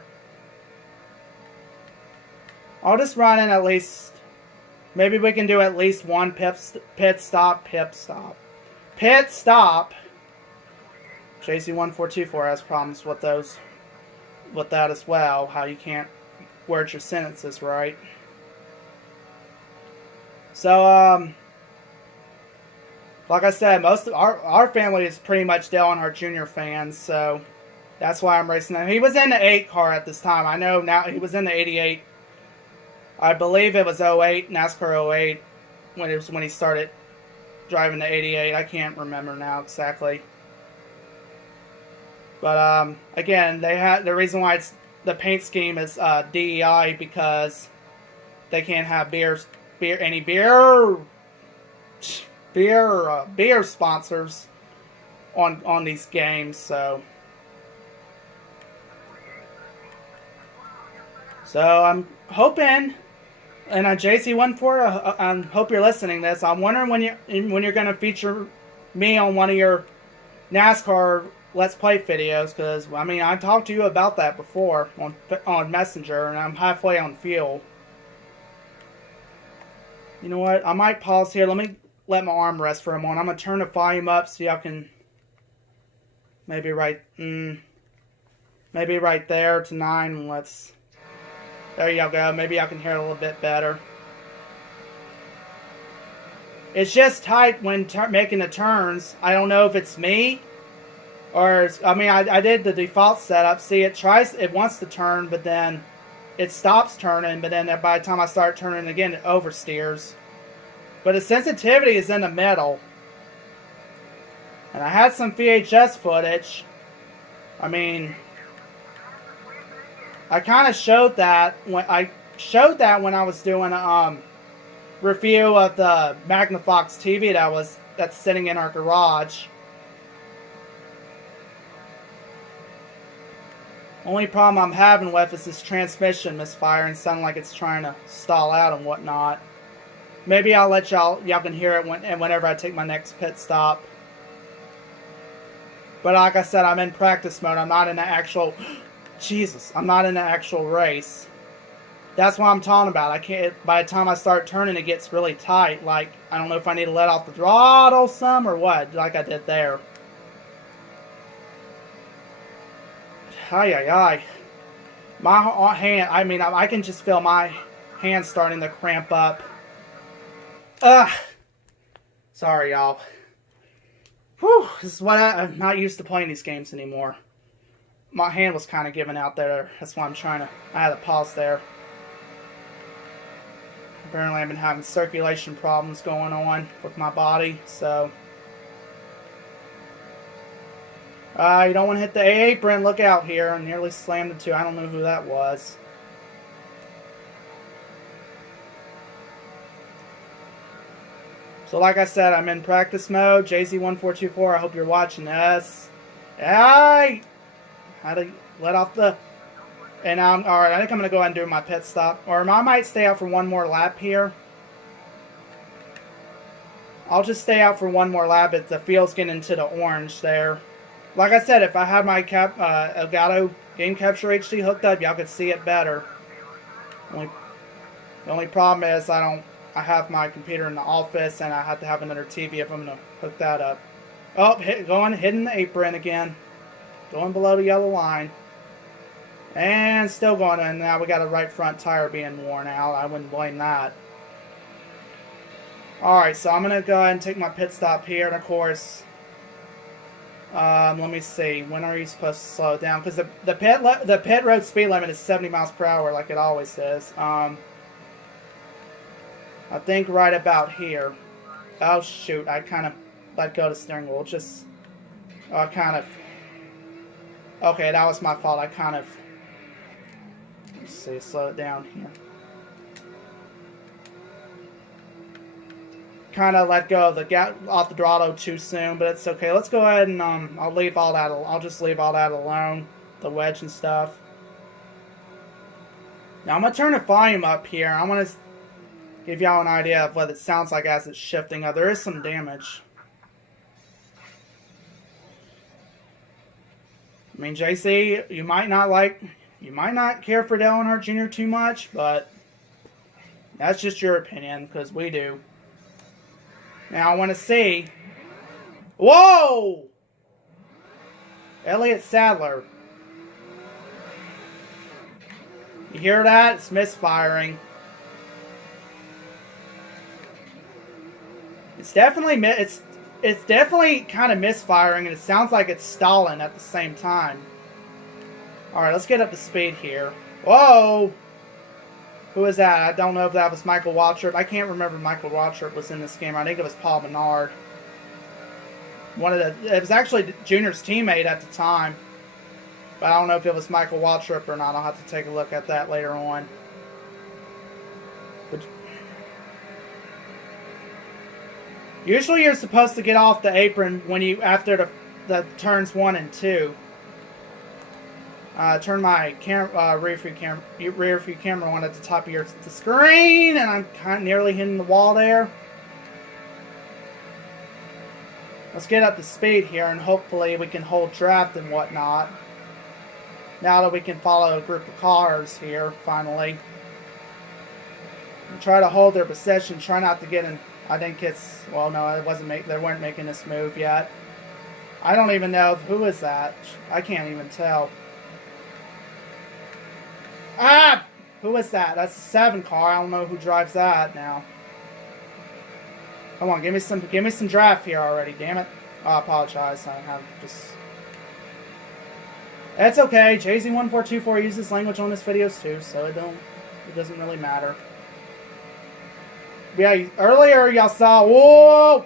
I'll just run in at least, maybe we can do at least one pit stop. JC1424 has problems with that as well. How you can't word your sentences right. So, like I said, most of our family is pretty much Dale Earnhardt Jr. fans, so that's why I'm racing him. He was in the 8 car at this time. I know now he was in the 88. I believe it was 08, NASCAR 08, when he started driving the 88. I can't remember now exactly. But again, the reason why the paint scheme is DEI because they can't have beer sponsors on these games, so I'm hoping, and JC14, I hope you're listening to this. I'm wondering when you're going to feature me on one of your NASCAR Let's Play videos, because I mean I talked to you about that before on Messenger, and I'm halfway on fuel. You know what? I might pause here. Let me let my arm rest for a moment. I'm going to turn the volume up so y'all can maybe right there to 9. There y'all go. Maybe I can hear it a little bit better. It's just tight when making the turns. I don't know if it's me or I mean I did the default setup. See, it wants to turn, but then it stops turning. But then by the time I start turning again, it oversteers. But the sensitivity is in the middle. And I had some VHS footage. I mean, I kind of showed that when I was doing a review of the Magnavox TV that's sitting in our garage. Only problem I'm having with is this transmission misfiring, sounding like it's trying to stall out and whatnot. Maybe I'll let y'all can hear it whenever I take my next pit stop. But like I said, I'm in practice mode. I'm not in the actual... Jesus, I'm not in the actual race. That's what I'm talking about. I can't... By the time I start turning, it gets really tight. Like, I don't know if I need to let off the throttle some or what, like I did there. Ay, ay, ay. My hand... I mean, I can just feel my hand starting to cramp up. Ugh. Sorry, y'all. Whew, this is what I'm not used to playing these games anymore. My hand was kind of giving out there. That's why I had to pause there. Apparently I've been having circulation problems going on with my body, so. You don't want to hit the apron. Look out here. I nearly slammed into. I don't know who that was. So like I said, I'm in practice mode. JZ1424, I hope you're watching this. I had to let off the... And alright, I think I'm going to go ahead and do my pit stop. Or I might stay out for one more lap here. I'll just stay out for one more lap if the field's getting into the orange there. Like I said, if I had my Elgato Game Capture HD hooked up, y'all could see it better. The only problem is I have my computer in the office, and I have to have another TV if I'm going to hook that up. Oh, hitting the apron again. Going below the yellow line. And still going, and now we got a right front tire being worn out. I wouldn't blame that. Alright, so I'm going to go ahead and take my pit stop here, and of course... let me see. When are you supposed to slow down? Because the pit road speed limit is 70 miles per hour, like it always is. I think right about here. Oh, shoot. I kind of let go of the steering wheel. Just... Okay, that was my fault. I kind of... Let's see. Slow it down here. Kind of let go of off the throttle too soon, but it's okay. Let's go ahead and I'll leave all that. I'll just leave all that alone, the wedge and stuff. Now I'm gonna turn the volume up here. I want to give y'all an idea of what it sounds like as it's shifting up. There is some damage. I mean, JC, you might not care for Dale Earnhardt Jr. too much, but that's just your opinion because we do. Now I want to see. Whoa! Elliott Sadler. You hear that? It's misfiring. It's definitely kind of misfiring, and it sounds like it's stalling at the same time. All right, let's get up to speed here. Whoa! Who is that? I don't know if that was Michael Waltrip. I can't remember if Michael Waltrip was in this game. I think it was Paul Menard. It was actually Junior's teammate at the time. But I don't know if it was Michael Waltrip or not. I'll have to take a look at that later on. But usually you're supposed to get off the apron after the turns 1 and 2. Turn my rear view camera on at the top of the screen, and I'm kind of nearly hitting the wall there. Let's get up to speed here, and hopefully we can hold draft and whatnot. Now that we can follow a group of cars here, finally. And try to hold their possession, try not to get in. I think it's, well, no, it wasn't. They weren't making this move yet. I don't even know who is that. I can't even tell. Ah! Who is that? That's the 7 car. I don't know who drives that now. Come on, give me some draft here already, damn it. Oh, I apologize. I have just... That's okay. JZ1424 uses language on his videos too, so it doesn't really matter. Yeah, earlier y'all saw, whoa!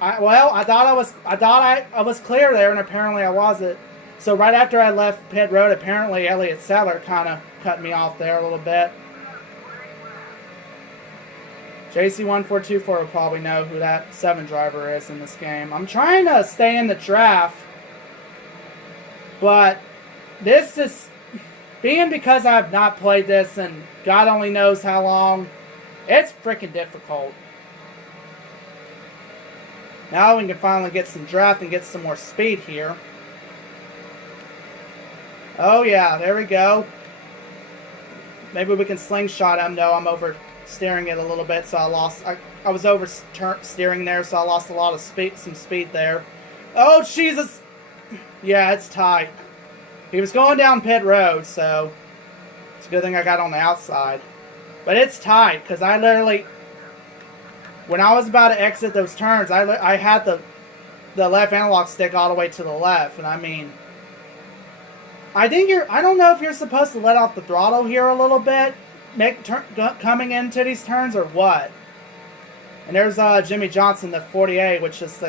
I thought I was clear there, and apparently I wasn't. So right after I left pit road, apparently Elliott Sadler kind of cut me off there a little bit. JC1424 will probably know who that 7 driver is in this game. I'm trying to stay in the draft, but this is, being because I've not played this and God only knows how long, it's freaking difficult. Now we can finally get some draft and get some more speed here. Oh yeah, there we go. Maybe we can slingshot him. No, I'm oversteering it a little bit, so I was oversteering there, so I lost a lot of some speed there. Oh Jesus! Yeah, it's tight. He was going down pit road, so it's a good thing I got on the outside. But it's tight, because I literally, when I was about to exit those turns, I had the left analog stick all the way to the left, and I mean, I don't know if you're supposed to let off the throttle here a little bit, coming into these turns, or what. And there's Jimmy Johnson, the 48, which is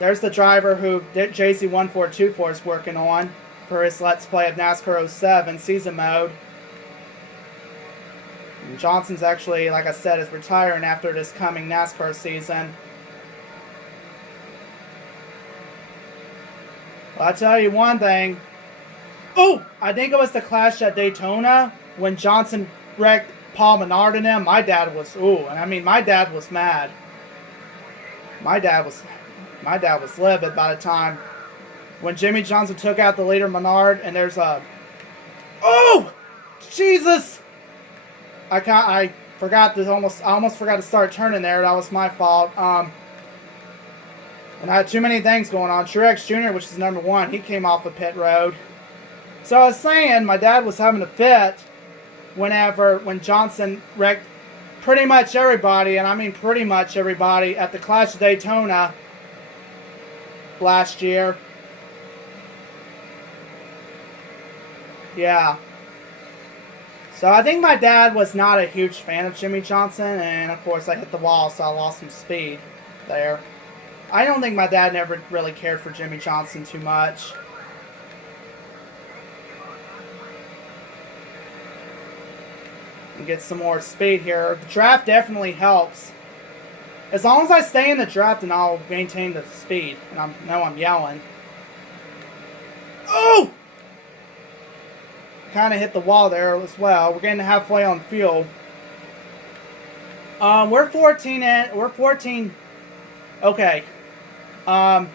there's the driver who JC1424 is working on for his Let's Play of NASCAR 07 season mode. And Johnson's actually, like I said, is retiring after this coming NASCAR season. Well, I'll tell you one thing. Oh, I think it was the clash at Daytona when Johnson wrecked Paul Menard and him. My dad was, my dad was mad. My dad was livid by the time when Jimmy Johnson took out the leader Menard, and there's a, oh, Jesus! I forgot to I almost forgot to start turning there. That was my fault. And I had too many things going on. Truex Jr., which is number 1, he came off the pit road. So I was saying, my dad was having a fit when Johnson wrecked pretty much everybody, and I mean pretty much everybody, at the Clash of Daytona last year. Yeah. So I think my dad was not a huge fan of Jimmy Johnson, and of course I hit the wall, so I lost some speed there. I don't think my dad never really cared for Jimmy Johnson too much. And get some more speed here. The draft definitely helps. As long as I stay in the draft, and I'll maintain the speed. And I know I'm yelling. Oh! Kind of hit the wall there as well. We're getting halfway on fuel. We're 14 in. We're 14. Okay. I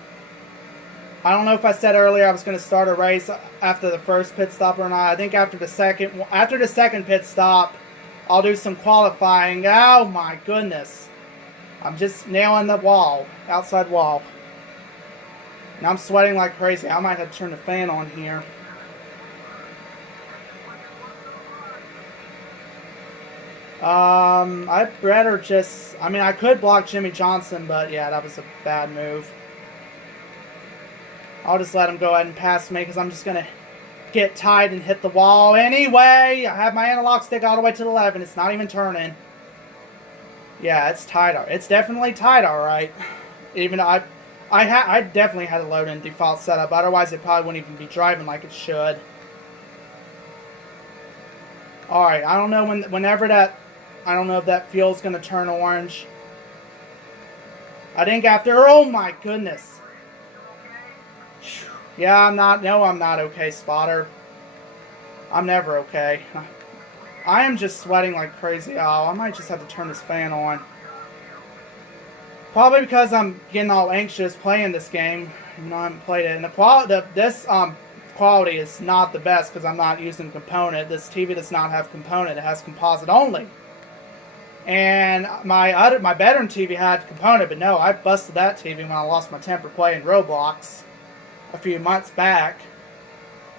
don't know if I said earlier I was going to start a race after the first pit stop or not. I think after the second pit stop, I'll do some qualifying. Oh my goodness. I'm just nailing the wall, outside wall. And I'm sweating like crazy. I might have to turn the fan on here. I'd rather just, I could block Jimmy Johnson, but yeah, that was a bad move. I'll just let him go ahead and pass me, because I'm just going to get tight and hit the wall anyway. I have my analog stick all the way to the left, and it's not even turning. Yeah, it's tight. It's definitely tight, alright. Even though I definitely had to load in default setup, otherwise it probably wouldn't even be driving like it should. Alright, I don't know I don't know if that fuel's going to turn orange. I think after, oh my goodness. Yeah, I'm not okay, Spotter. I'm never okay. I am just sweating like crazy. Oh, I might just have to turn this fan on. Probably because I'm getting all anxious playing this game. I haven't played it. And this quality is not the best because I'm not using component. This TV does not have component. It has composite only. And my bedroom TV had component, but no, I busted that TV when I lost my temper playing Roblox a few months back.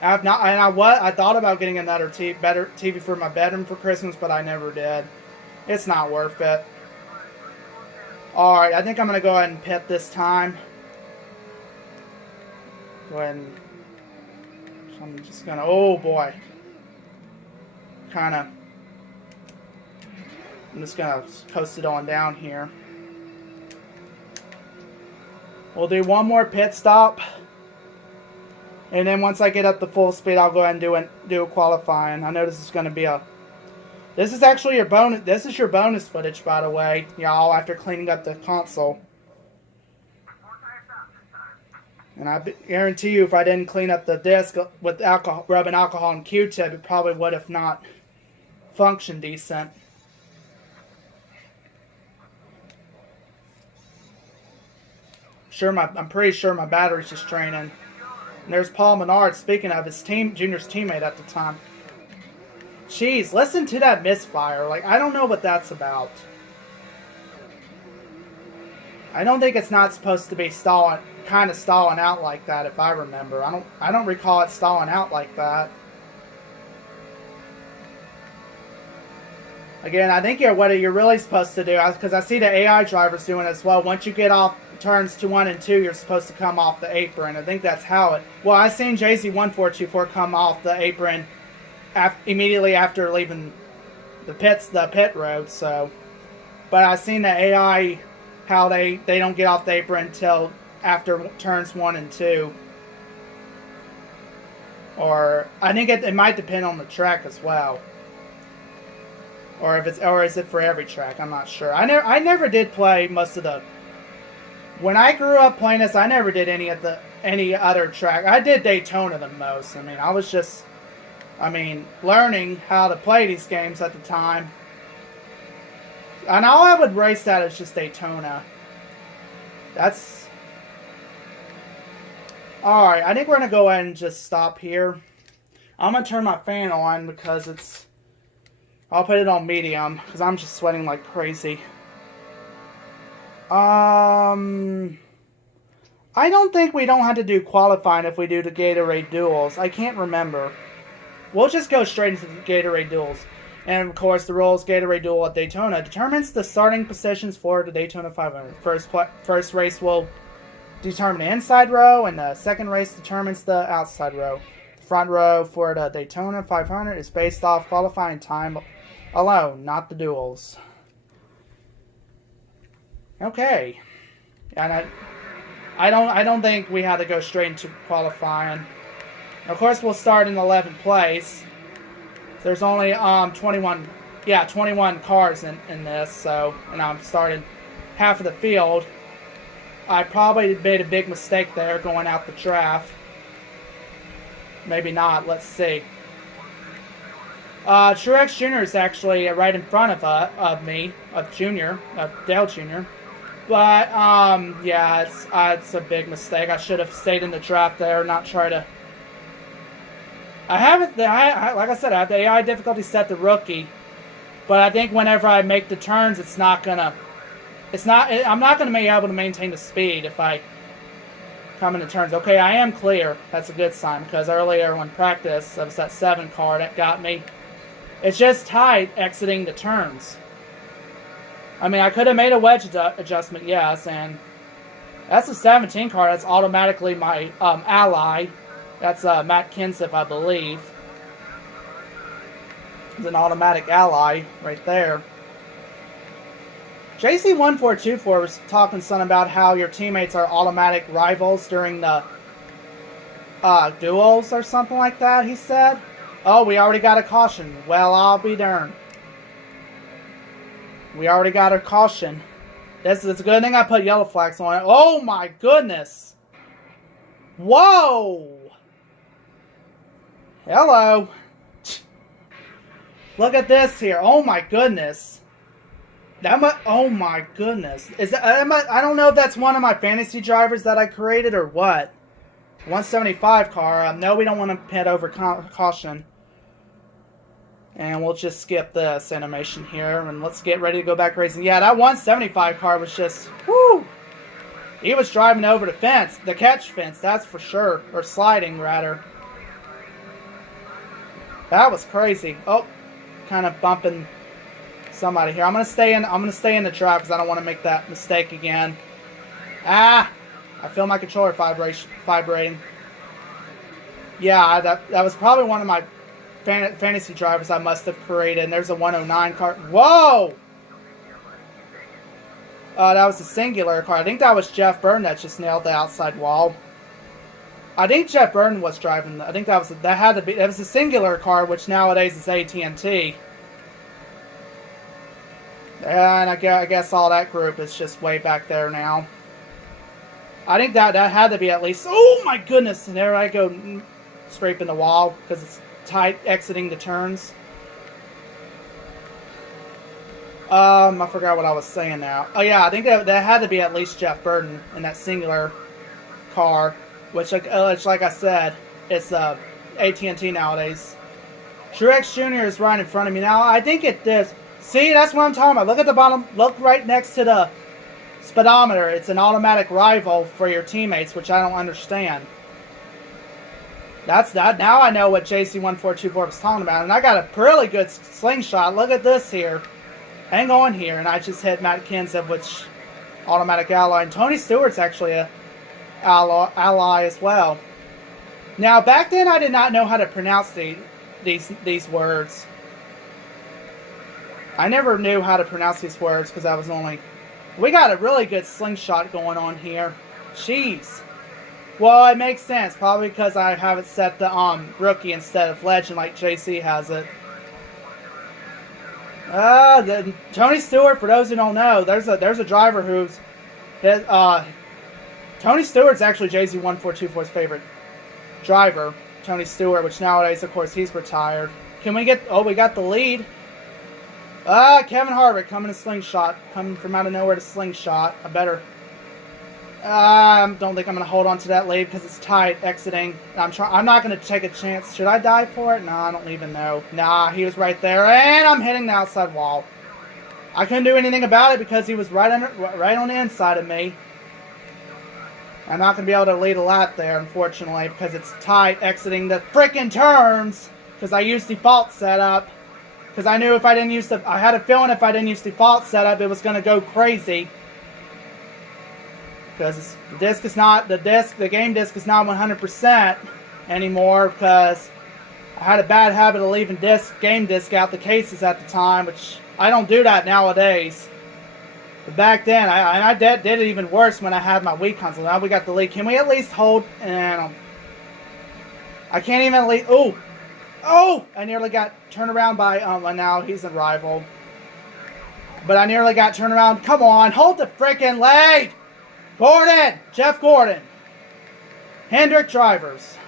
I thought about getting another better TV for my bedroom for Christmas, but I never did. It's not worth it. Alright, I think I'm going to go ahead and pit this time. Go ahead and... So I'm just going to... Oh, boy. Kind of... I'm just going to coast it on down here. We'll do one more pit stop. And then once I get up to full speed, I'll go ahead and do a qualifying. I know this is going to be a... This is actually your bonus. This is your bonus footage, by the way, y'all, after cleaning up the console. And I guarantee you, if I didn't clean up the disc with alcohol, rubbing alcohol and Q-tip, it probably would have not functioned decent. I'm pretty sure my battery's just draining. And there's Paul Menard, speaking of his Junior's teammate at the time. Jeez, listen to that misfire. Like, I don't know what that's about. I don't think it's not supposed to be stalling out like that, if I remember. I don't recall it stalling out like that. Again, I think what you're really supposed to do, because I see the AI drivers doing it as well. Once you get off turns 1 and 2, you're supposed to come off the apron. I think that's how it... Well, I seen JZ1424 come off the apron immediately after leaving the pit road, so... But I seen the AI, how they don't get off the apron until after turns 1 and 2. Or, I think it might depend on the track as well. Or is it for every track? I'm not sure. I never did play most of the... When I grew up playing this, I never did any other track. I did Daytona the most. I mean, I was just... learning how to play these games at the time. And all I would race at is just Daytona. That's... Alright, I think we're going to go ahead and just stop here. I'm going to turn my fan on because it's... I'll put it on medium because I'm just sweating like crazy. I don't think we don't have to do qualifying if we do the Gatorade duels. I can't remember. We'll just go straight into the Gatorade duels. And of course, the rules Gatorade duel at Daytona determines the starting positions for the Daytona 500. First race will determine the inside row, and the second race determines the outside row. The front row for the Daytona 500 is based off qualifying time alone, not the duels. Okay. And I don't think we have to go straight into qualifying. Of course, we'll start in 11th place. There's only 21 cars in this, so, and I'm starting half of the field. I probably made a big mistake there going out the draft. Maybe not. Let's see. Truex Jr. is actually right in front of me, of Dale Jr. But yeah, it's a big mistake. I should have stayed in the draft there, not try to. Like I said, I have the AI difficulty set to rookie, but I think whenever I make the turns, I'm not gonna be able to maintain the speed if I come into turns. Okay, I am clear. That's a good sign, because earlier when practice, it was that 7 car that got me. It's just tight exiting the turns. I mean, I could have made a wedge adjustment, yes, and that's a 17 car. That's automatically my ally. That's Matt Kenseth, I believe. He's an automatic ally right there. JC1424 was talking something about how your teammates are automatic rivals during the duels or something like that, he said. Oh, we already got a caution. Well, I'll be darned. We already got a caution. It's a good thing I put yellow flags on it. Oh my goodness. Whoa. Hello. Look at this here. Oh my goodness. Oh my goodness. I don't know if that's one of my fantasy drivers that I created or what. 175 car. No, we don't want to pit over caution. And we'll just skip this animation here. And let's get ready to go back racing. Yeah, that 175 car was just... Woo! He was driving over the fence. The catch fence, that's for sure. Or sliding, rather. That was crazy. Oh, kind of bumping somebody here. I'm gonna stay in the trap because I don't want to make that mistake again. Ah! I feel my controller vibrating. Yeah, that was probably one of my fantasy drivers I must have created. And there's a 109 car. Whoa! That was a singular car. I think that was Jeff Burton that just nailed the outside wall. I think Jeff Burton was driving. I think that was a singular car, which nowadays is AT&T. And I guess all that group is just way back there now. I think that had to be at least. Oh my goodness! And there I go, scraping the wall because it's tight exiting the turns. I forgot what I was saying now. Oh yeah, I think that had to be at least Jeff Burton in that singular car, which like I said, it's AT&T nowadays. Truex Jr. is right in front of me now. I think it is. See, that's what I'm talking about. Look at the bottom. Look right next to the speedometer. It's an automatic rival for your teammates, which I don't understand. That's that. Now I know what JC1424 was talking about, and I got a really good slingshot. Look at this here. Hang on here, and I just hit Matt Kenseth, which automatic ally. And Tony Stewart's actually a ally as well. Now, back then, I did not know how to pronounce these words. I never knew how to pronounce these words because I was only... We got a really good slingshot going on here. Jeez. Well, it makes sense. Probably because I have it set to rookie instead of legend like JC has it. Tony Stewart, for those who don't know, there's a driver who's... Tony Stewart's actually JC1424's favorite driver. Tony Stewart, which nowadays, of course, he's retired. Can we get... Oh, we got the lead. Kevin Harvick coming to slingshot. Coming from out of nowhere to slingshot. I better... don't think I'm going to hold on to that lead because it's tight exiting. I'm not going to take a chance. Should I dive for it? Nah, I don't even know. Nah, he was right there. And I'm hitting the outside wall. I couldn't do anything about it because he was right on the inside of me. I'm not going to be able to lead a lap there, unfortunately, because it's tight exiting the freaking turns. Because I used default setup. Because I knew if I didn't use the... I had a feeling if I didn't use default setup, it was going to go crazy. Because the game disc is not 100% anymore. Because I had a bad habit of leaving game disc out the cases at the time, which I don't do that nowadays. But back then, I did it even worse when I had my Wii console. Now we got the lead. Can we at least hold? And I can't even lead. Oh! I nearly got turned around by, now he's a rival. But I nearly got turned around. Come on, hold the freaking lead! Gordon! Jeff Gordon. Hendrick drivers.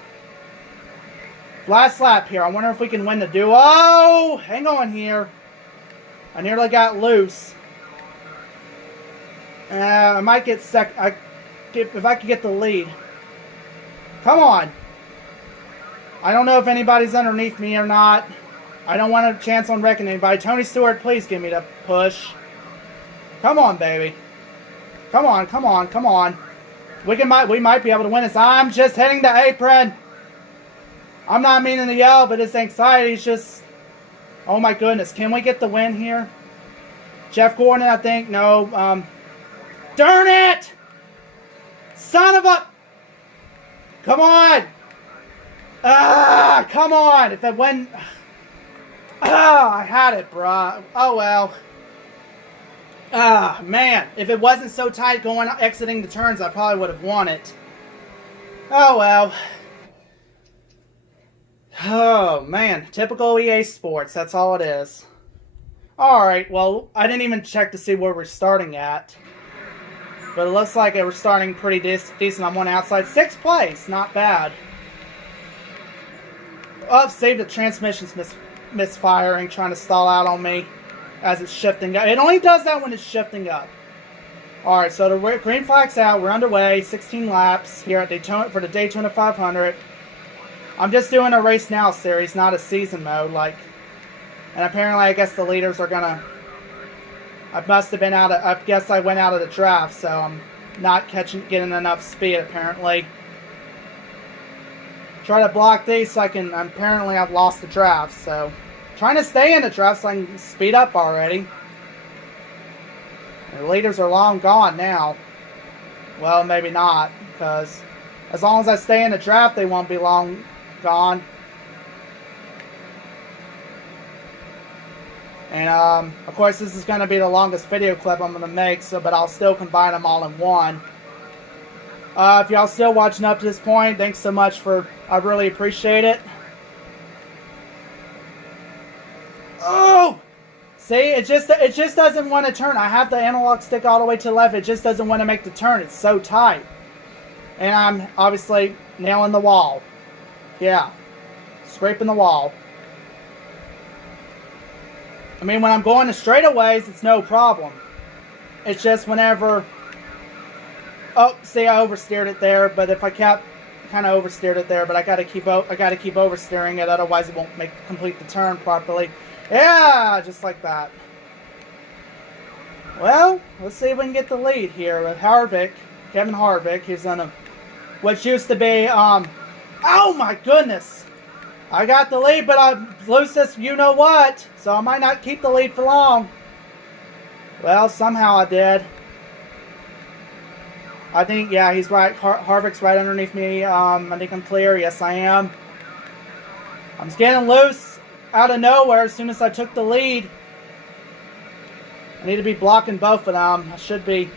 Last lap here. I wonder if we can win the duo. Oh! Hang on here. I nearly got loose. I might get second. If I could get the lead. Come on. I don't know if anybody's underneath me or not. I don't want a chance on wrecking anybody. Tony Stewart, please give me the push. Come on, baby. Come on, come on, come on. We might be able to win this. I'm just hitting the apron. I'm not meaning to yell, but this anxiety is just... Oh my goodness. Can we get the win here? Jeff Gordon, I think. No. Darn it! Son of a... Come on! Come on! If it went... I had it, bruh. Oh, well. Man. If it wasn't so tight exiting the turns, I probably would have won it. Oh, well. Oh, man. Typical EA Sports. That's all it is. Alright, well, I didn't even check to see where we're starting at. But it looks like we're starting pretty decent. I'm on outside. 6th place. Not bad. Oh, save the transmission's misfiring, trying to stall out on me as it's shifting up. It only does that when it's shifting up. Alright, so the green flag's out. We're underway. 16 laps here at Daytona for the Daytona 500. I'm just doing a race now series, not a season mode. And apparently, I guess the leaders are gonna... I must have been out of... I guess I went out of the draft, so I'm not getting enough speed, apparently. Try to block these so I can... Apparently, I've lost the draft, so... Trying to stay in the draft so I can speed up already. The leaders are long gone now. Well, maybe not, because as long as I stay in the draft, they won't be long gone. And, of course, this is going to be the longest video clip I'm going to make, but I'll still combine them all in one. If y'all still watching up to this point, thanks so much I really appreciate it. Oh! See, it just doesn't want to turn. I have the analog stick all the way to the left. It just doesn't want to make the turn. It's so tight. And I'm obviously nailing the wall. Yeah. Scraping the wall. I mean, when I'm going to straightaways, it's no problem. It's just whenever... Oh, see, I oversteered it there, but if I kept... kind of oversteered it there, but I gotta keep oversteering it, otherwise it won't complete the turn properly. Yeah, just like that. Well, let's see if we can get the lead here with Harvick, Kevin Harvick. He's on a what used to be oh my goodness! I got the lead, but I lose this you know what, so I might not keep the lead for long. Well, somehow I did. I think, yeah, he's right. Harvick's right underneath me. I think I'm clear. Yes, I am. I'm just getting loose out of nowhere as soon as I took the lead. I need to be blocking both of them. I should be.